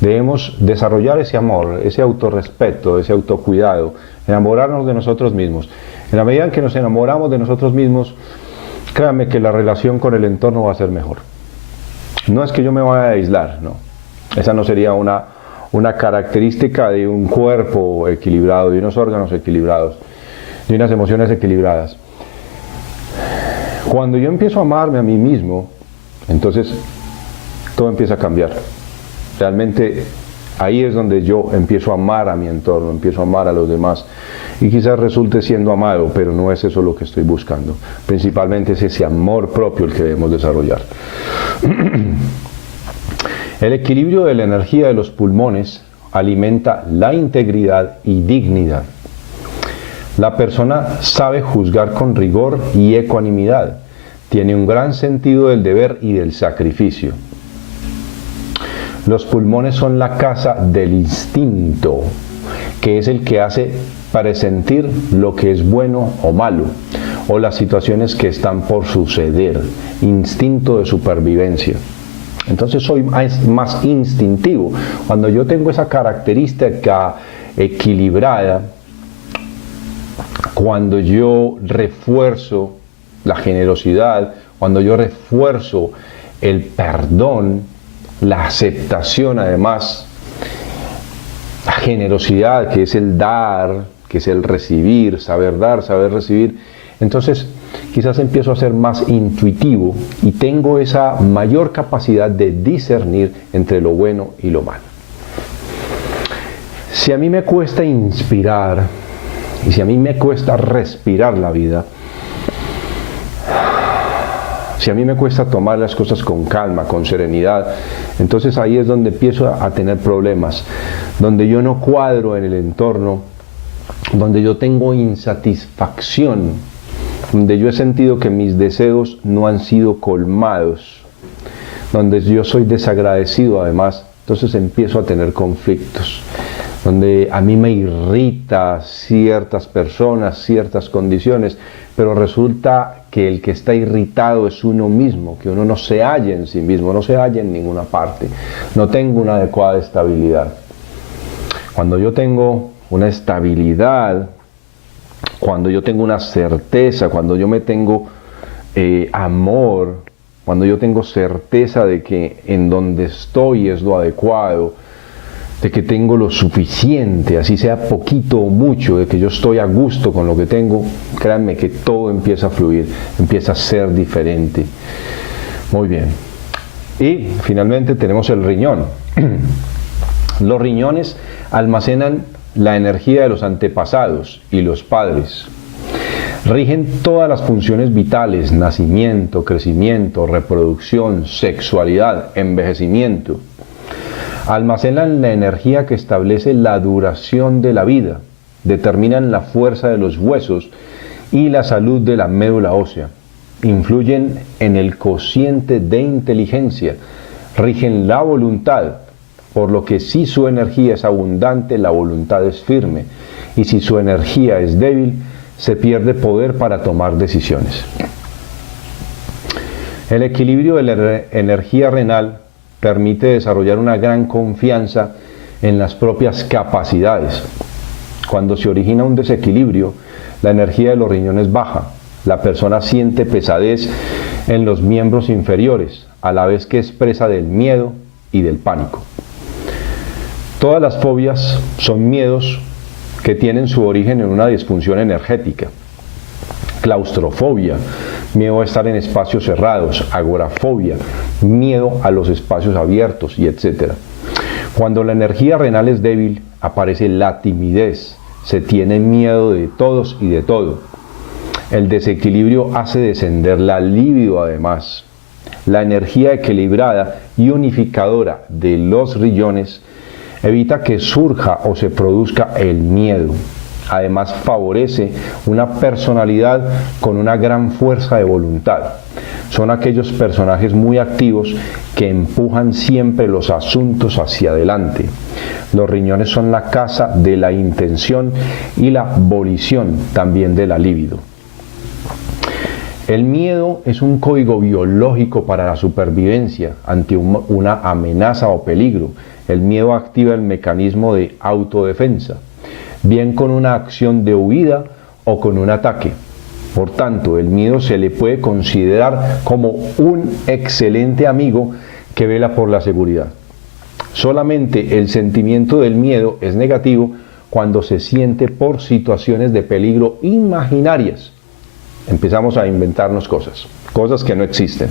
Debemos desarrollar ese amor, ese autorrespeto, ese autocuidado, enamorarnos de nosotros mismos. En la medida en que nos enamoramos de nosotros mismos, créanme que la relación con el entorno va a ser mejor. No es que yo me vaya a aislar, no. Esa no sería una característica de un cuerpo equilibrado, de unos órganos equilibrados, de unas emociones equilibradas. Cuando yo empiezo a amarme a mí mismo, entonces todo empieza a cambiar. Realmente ahí es donde yo empiezo a amar a mi entorno, empiezo a amar a los demás. Y quizás resulte siendo amado, pero no es eso lo que estoy buscando. Principalmente es ese amor propio el que debemos desarrollar. El equilibrio de la energía de los pulmones alimenta la integridad y dignidad. La persona sabe juzgar con rigor y ecuanimidad. Tiene un gran sentido del deber y del sacrificio. Los pulmones son la casa del instinto, que es el que hace presentir lo que es bueno o malo, o las situaciones que están por suceder. Instinto de supervivencia. Entonces soy más instintivo. Cuando yo tengo esa característica equilibrada, cuando yo refuerzo la generosidad, cuando yo refuerzo el perdón, la aceptación además, la generosidad que es el dar, que es el recibir, saber dar, saber recibir, entonces quizás empiezo a ser más intuitivo y tengo esa mayor capacidad de discernir entre lo bueno y lo malo. Si a mí me cuesta inspirar y si a mí me cuesta respirar la vida, si a mí me cuesta tomar las cosas con calma, con serenidad, entonces ahí es donde empiezo a tener problemas, donde yo no cuadro en el entorno, donde yo tengo insatisfacción, donde yo he sentido que mis deseos no han sido colmados, donde yo soy desagradecido además, entonces empiezo a tener conflictos, donde a mí me irrita ciertas personas, ciertas condiciones, pero resulta que el que está irritado es uno mismo, que uno no se halla en sí mismo, no se halla en ninguna parte, no tengo una adecuada estabilidad. Cuando yo tengo una estabilidad, cuando yo tengo una certeza, cuando yo me tengo amor, cuando yo tengo certeza de que en donde estoy es lo adecuado, de que tengo lo suficiente, así sea poquito o mucho, de que yo estoy a gusto con lo que tengo, créanme que todo empieza a fluir, empieza a ser diferente. Muy bien. Y finalmente tenemos el riñón. Los riñones almacenan la energía de los antepasados y los padres. Rigen todas las funciones vitales: nacimiento, crecimiento, reproducción, sexualidad, envejecimiento. Almacenan la energía que establece la duración de la vida, determinan la fuerza de los huesos y la salud de la médula ósea, influyen en el cociente de inteligencia, rigen la voluntad, por lo que si su energía es abundante, la voluntad es firme, y si su energía es débil, se pierde poder para tomar decisiones. El equilibrio de la energía renal permite desarrollar una gran confianza en las propias capacidades. Cuando se origina un desequilibrio, la energía de los riñones baja, la persona siente pesadez en los miembros inferiores, a la vez que es presa del miedo y del pánico. Todas las fobias son miedos que tienen su origen en una disfunción energética. Claustrofobia, miedo a estar en espacios cerrados; agorafobia, miedo a los espacios abiertos, y etc. Cuando la energía renal es débil, aparece la timidez, se tiene miedo de todos y de todo. El desequilibrio hace descender la libido además. La energía equilibrada y unificadora de los riñones evita que surja o se produzca el miedo. Además favorece una personalidad con una gran fuerza de voluntad. Son aquellos personajes muy activos que empujan siempre los asuntos hacia adelante. Los riñones son la casa de la intención y la volición también de la libido. El miedo es un código biológico para la supervivencia ante una amenaza o peligro. El miedo activa el mecanismo de autodefensa, bien con una acción de huida o con un ataque. Por tanto, el miedo se le puede considerar como un excelente amigo que vela por la seguridad. Solamente el sentimiento del miedo es negativo cuando se siente por situaciones de peligro imaginarias. Empezamos a inventarnos cosas que no existen.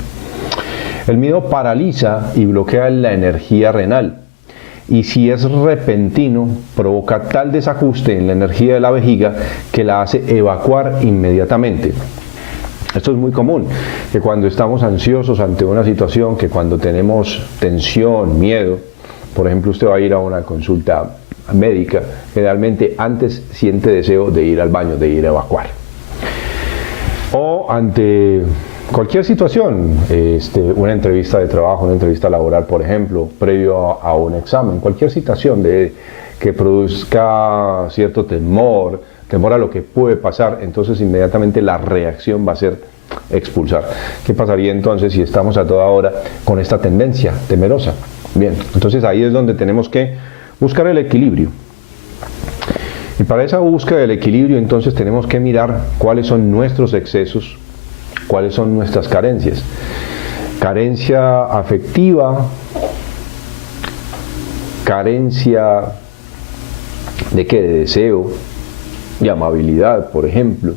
El miedo paraliza y bloquea la energía renal. Y si es repentino, provoca tal desajuste en la energía de la vejiga que la hace evacuar inmediatamente. Esto es muy común, que cuando estamos ansiosos ante una situación, que cuando tenemos tensión, miedo, por ejemplo, usted va a ir a una consulta médica, generalmente antes siente deseo de ir al baño, de ir a evacuar. O ante cualquier situación, una entrevista de trabajo, una entrevista laboral, por ejemplo, previo a un examen, cualquier situación que produzca cierto temor a lo que puede pasar, entonces inmediatamente la reacción va a ser expulsar. ¿Qué pasaría entonces si estamos a toda hora con esta tendencia temerosa? Bien, entonces ahí es donde tenemos que buscar el equilibrio. Y para esa búsqueda del equilibrio entonces tenemos que mirar cuáles son nuestros excesos, cuáles son nuestras carencias. Carencia afectiva, carencia ¿de qué? De deseo, de amabilidad, por ejemplo.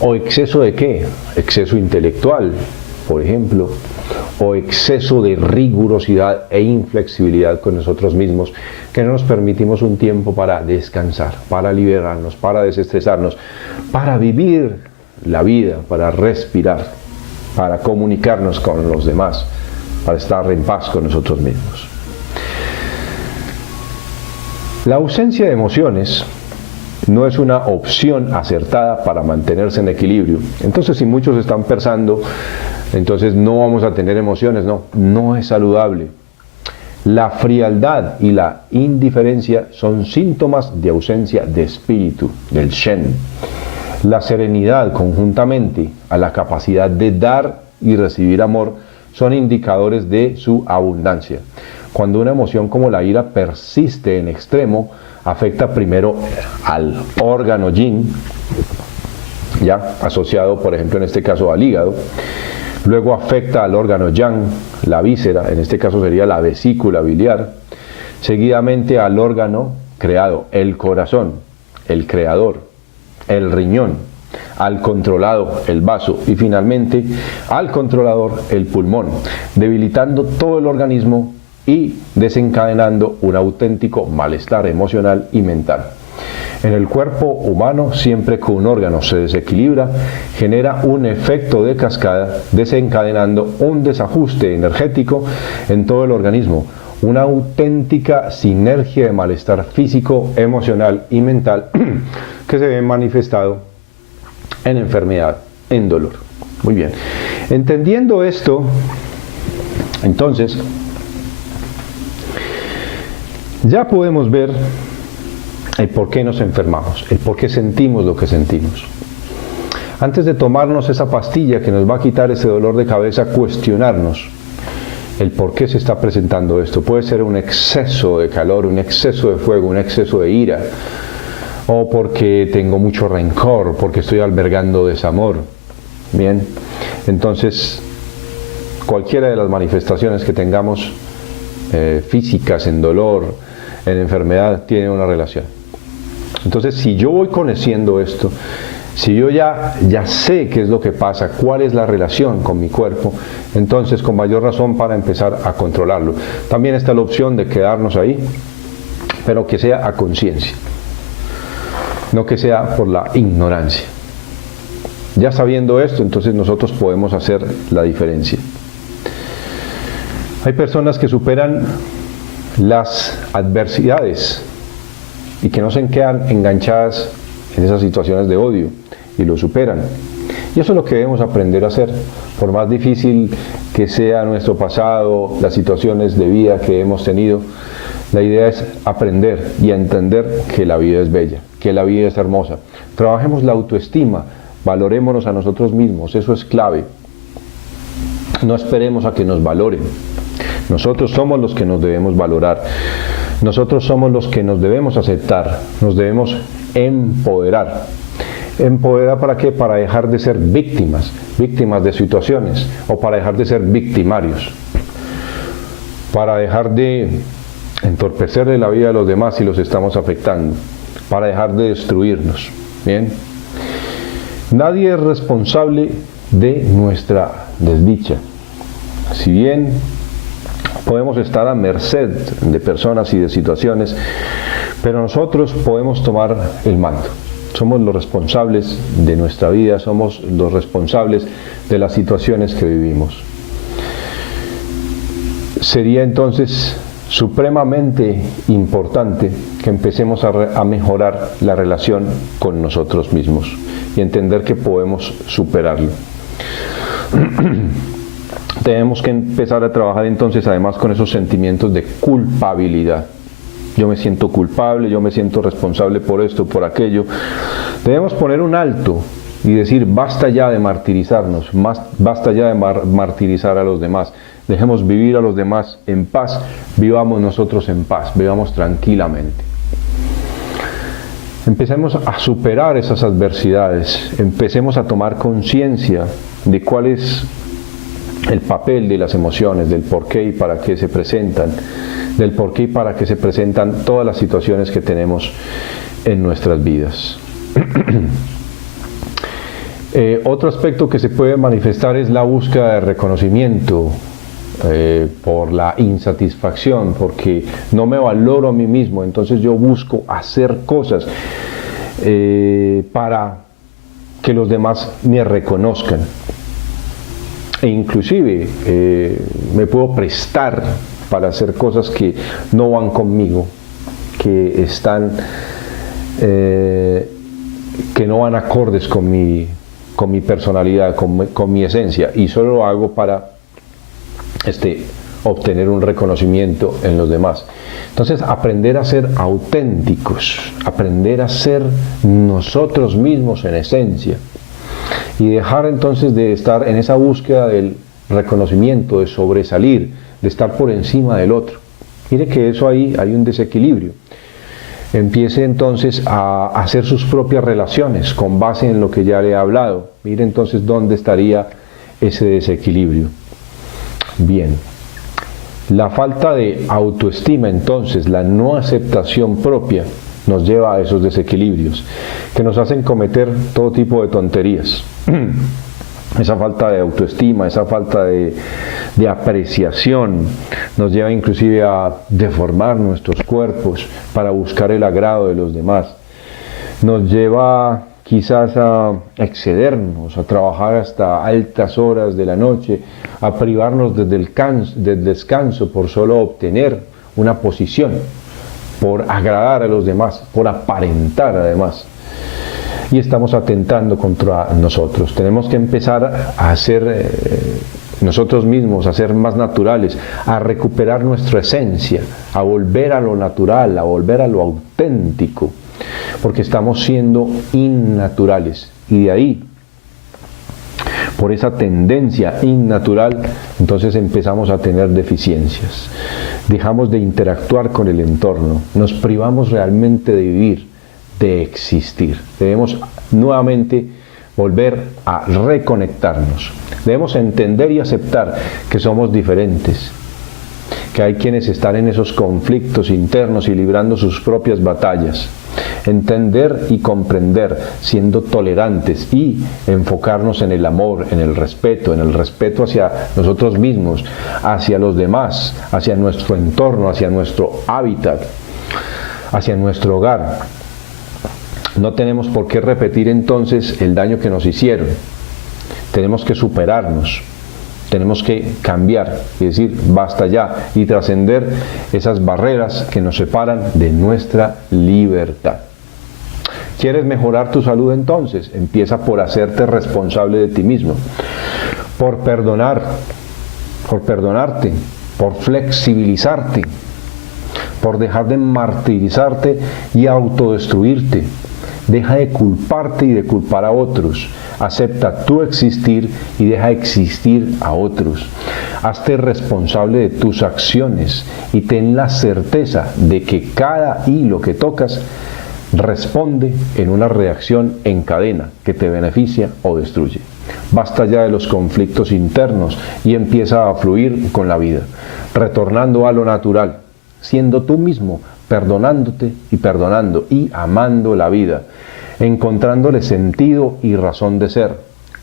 O exceso de ¿qué? Exceso intelectual, por ejemplo. O exceso de rigurosidad e inflexibilidad con nosotros mismos, que no nos permitimos un tiempo para descansar, para liberarnos, para desestresarnos, para vivir la vida, para respirar, para comunicarnos con los demás, para estar en paz con nosotros mismos. La ausencia de emociones no es una opción acertada para mantenerse en equilibrio. Entonces, si muchos están pensando, entonces no vamos a tener emociones, no es saludable. La frialdad y la indiferencia son síntomas de ausencia de espíritu, del Shen. La serenidad, conjuntamente a la capacidad de dar y recibir amor, son indicadores de su abundancia. Cuando una emoción como la ira persiste en extremo, afecta primero al órgano yin, ya asociado, por ejemplo, en este caso al hígado. Luego afecta al órgano yang, la víscera, en este caso sería la vesícula biliar. Seguidamente al órgano creado, el corazón, el creador, el riñón, al controlado, el vaso, y finalmente al controlador, el pulmón, debilitando todo el organismo y desencadenando un auténtico malestar emocional y mental. En el cuerpo humano, siempre que un órgano se desequilibra, genera un efecto de cascada, desencadenando un desajuste energético en todo el organismo, una auténtica sinergia de malestar físico, emocional y mental que se ve manifestado en enfermedad, en dolor. Muy bien. Entendiendo esto, entonces, ya podemos ver el por qué nos enfermamos, el por qué sentimos lo que sentimos. Antes de tomarnos esa pastilla que nos va a quitar ese dolor de cabeza, cuestionarnos el por qué se está presentando esto. Puede ser un exceso de calor, un exceso de fuego, un exceso de ira, o porque tengo mucho rencor, porque estoy albergando desamor. Bien, entonces cualquiera de las manifestaciones que tengamos físicas, en dolor, en enfermedad, tiene una relación. Entonces, si yo voy conociendo esto, si yo ya sé qué es lo que pasa, cuál es la relación con mi cuerpo, entonces con mayor razón para empezar a controlarlo. También está la opción de quedarnos ahí, pero que sea a conciencia, no que sea por la ignorancia. Ya sabiendo esto, entonces nosotros podemos hacer la diferencia. Hay personas que superan las adversidades y que no se quedan enganchadas en esas situaciones de odio y lo superan. Y eso es lo que debemos aprender a hacer. Por más difícil que sea nuestro pasado, las situaciones de vida que hemos tenido, la idea es aprender y entender que la vida es bella, que la vida es hermosa. Trabajemos la autoestima, valorémonos a nosotros mismos, eso es clave. No esperemos a que nos valoren. Nosotros somos los que nos debemos valorar. Nosotros somos los que nos debemos aceptar, nos debemos empoderar. ¿Empoderar para qué? Para dejar de ser víctimas de situaciones, o para dejar de ser victimarios, para dejar de entorpecerle la vida a los demás si los estamos afectando, para dejar de destruirnos. Bien, nadie es responsable de nuestra desdicha. Si bien podemos estar a merced de personas y de situaciones, pero nosotros podemos tomar el mando. Somos los responsables de nuestra vida, somos los responsables de las situaciones que vivimos. Sería entonces supremamente importante que empecemos a mejorar la relación con nosotros mismos y entender que podemos superarlo. Tenemos que empezar a trabajar entonces además con esos sentimientos de culpabilidad. Yo me siento culpable, yo me siento responsable por esto, por aquello. Debemos poner un alto y decir, basta ya de martirizarnos, basta ya de martirizar a los demás. Dejemos vivir a los demás en paz, vivamos nosotros en paz, vivamos tranquilamente. Empecemos a superar esas adversidades, empecemos a tomar conciencia de cuál es el papel de las emociones, del por qué y para qué se presentan, del por qué y para qué se presentan todas las situaciones que tenemos en nuestras vidas. Otro aspecto que se puede manifestar es la búsqueda de reconocimiento por la insatisfacción, porque no me valoro a mí mismo, entonces yo busco hacer cosas para que los demás me reconozcan. E inclusive me puedo prestar para hacer cosas que no van conmigo, que están que no van acordes con mi personalidad, con mi esencia, y solo lo hago para obtener un reconocimiento en los demás. Entonces, aprender a ser auténticos, aprender a ser nosotros mismos en esencia, y dejar entonces de estar en esa búsqueda del reconocimiento, de sobresalir, de estar por encima del otro. Mire que eso ahí hay un desequilibrio. Empiece entonces a hacer sus propias relaciones con base en lo que ya le he hablado. Mire entonces dónde estaría ese desequilibrio. Bien, la falta de autoestima, entonces, la no aceptación propia, nos lleva a esos desequilibrios que nos hacen cometer todo tipo de tonterías. Esa falta de autoestima, esa falta de apreciación nos lleva inclusive a deformar nuestros cuerpos para buscar el agrado de los demás. Nos lleva quizás a excedernos, a trabajar hasta altas horas de la noche, a privarnos del descanso por solo obtener una posición, por agradar a los demás, por aparentar además. Y estamos atentando contra nosotros. Tenemos que empezar a ser nosotros mismos, a ser más naturales, a recuperar nuestra esencia, a volver a lo natural, a volver a lo auténtico, porque estamos siendo innaturales. Y de ahí, por esa tendencia innatural, entonces empezamos a tener deficiencias. Dejamos de interactuar con el entorno, nos privamos realmente de vivir, de existir. Debemos nuevamente volver a reconectarnos. Debemos entender y aceptar que somos diferentes, que hay quienes están en esos conflictos internos y librando sus propias batallas. Entender y comprender, siendo tolerantes, y enfocarnos en el amor, en el respeto hacia nosotros mismos, hacia los demás, hacia nuestro entorno, hacia nuestro hábitat, hacia nuestro hogar. No tenemos por qué repetir entonces el daño que nos hicieron. Tenemos que superarnos, tenemos que cambiar, es decir, basta ya, y trascender esas barreras que nos separan de nuestra libertad. ¿Quieres mejorar tu salud entonces? Empieza por hacerte responsable de ti mismo, por perdonarte, por flexibilizarte, por dejar de martirizarte y autodestruirte. Deja de culparte y de culpar a otros. Acepta tu existir y deja existir a otros. Hazte responsable de tus acciones y ten la certeza de que cada hilo que tocas responde en una reacción en cadena que te beneficia o destruye. Basta ya de los conflictos internos y empieza a fluir con la vida, retornando a lo natural, siendo tú mismo, perdonándote y perdonando y amando la vida, encontrándole sentido y razón de ser,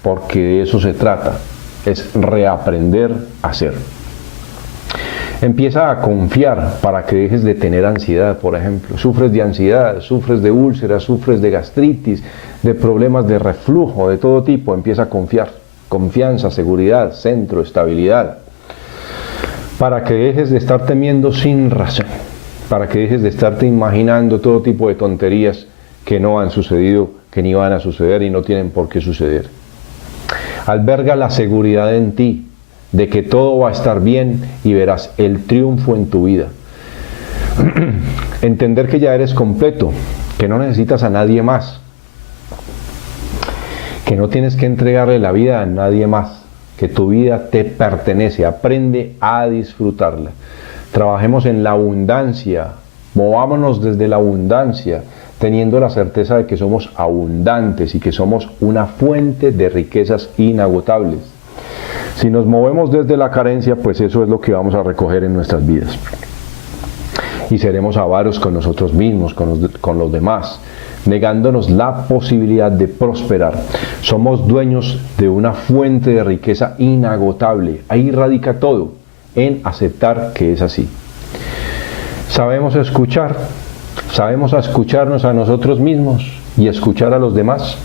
porque de eso se trata, es reaprender a ser. Empieza a confiar para que dejes de tener ansiedad, por ejemplo. Sufres de ansiedad, sufres de úlceras, sufres de gastritis, de problemas de reflujo, de todo tipo. Empieza a confiar. Confianza, seguridad, centro, estabilidad. Para que dejes de estar temiendo sin razón. Para que dejes de estarte imaginando todo tipo de tonterías que no han sucedido, que ni van a suceder y no tienen por qué suceder. Alberga la seguridad en ti, de que todo va a estar bien y verás el triunfo en tu vida. Entender que ya eres completo, que no necesitas a nadie más, que no tienes que entregarle la vida a nadie más, que tu vida te pertenece. Aprende a disfrutarla. Trabajemos en la abundancia, movámonos desde la abundancia, teniendo la certeza de que somos abundantes y que somos una fuente de riquezas inagotables. Si nos movemos desde la carencia, pues eso es lo que vamos a recoger en nuestras vidas. Y seremos avaros con nosotros mismos, con los demás, negándonos la posibilidad de prosperar. Somos dueños de una fuente de riqueza inagotable. Ahí radica todo, en aceptar que es así. Sabemos escucharnos a nosotros mismos y escuchar a los demás.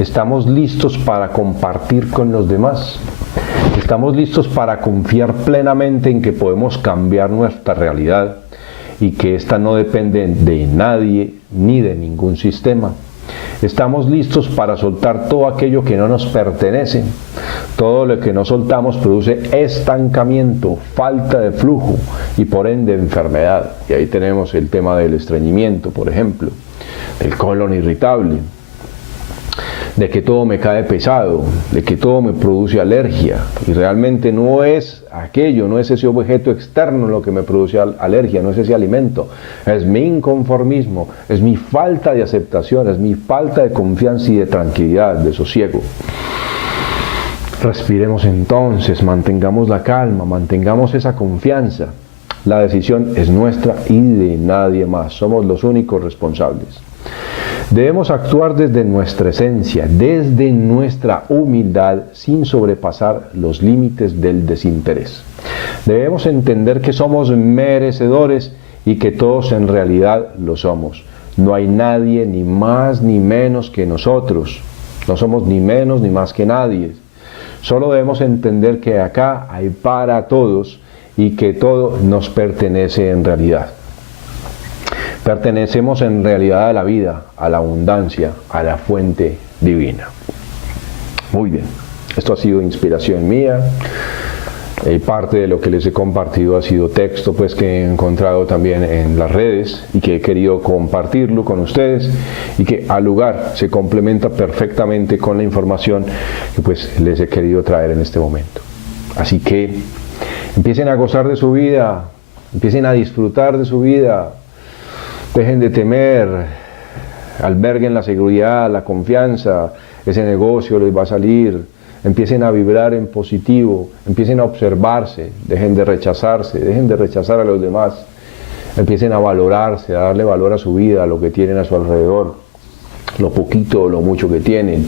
Estamos listos para compartir con los demás. Estamos listos para confiar plenamente en que podemos cambiar nuestra realidad y que ésta no depende de nadie ni de ningún sistema. Estamos listos para soltar todo aquello que no nos pertenece. Todo lo que no soltamos produce estancamiento, falta de flujo y por ende enfermedad. Y ahí tenemos el tema del estreñimiento, por ejemplo, del colon irritable, de que todo me cae pesado, de que todo me produce alergia, y realmente no es aquello, no es ese objeto externo lo que me produce alergia, no es ese alimento, es mi inconformismo, es mi falta de aceptación, es mi falta de confianza y de tranquilidad, de sosiego. Respiremos entonces, mantengamos la calma, mantengamos esa confianza. La decisión es nuestra y de nadie más, somos los únicos responsables. Debemos actuar desde nuestra esencia, desde nuestra humildad, sin sobrepasar los límites del desinterés. Debemos entender que somos merecedores y que todos en realidad lo somos. No hay nadie ni más ni menos que nosotros. No somos ni menos ni más que nadie. Solo debemos entender que acá hay para todos y que todo nos pertenece en realidad. Pertenecemos en realidad a la vida, a la abundancia, a la fuente divina. Muy bien, esto ha sido inspiración mía. Parte de lo que les he compartido ha sido texto pues que he encontrado también en las redes y que he querido compartirlo con ustedes y que al lugar se complementa perfectamente con la información que pues les he querido traer en este momento. Así que empiecen a gozar de su vida, empiecen a disfrutar de su vida. Dejen de temer, alberguen la seguridad, la confianza, ese negocio les va a salir, empiecen a vibrar en positivo, empiecen a observarse, dejen de rechazarse, dejen de rechazar a los demás, empiecen a valorarse, a darle valor a su vida, a lo que tienen a su alrededor, lo poquito o lo mucho que tienen,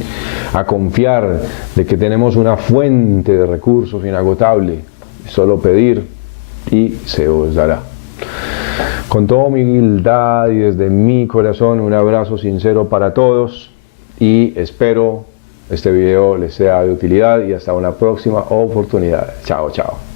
a confiar de que tenemos una fuente de recursos inagotable, solo pedir y se os dará. Con toda humildad y desde mi corazón, un abrazo sincero para todos y espero este video les sea de utilidad y hasta una próxima oportunidad. Chao, chao.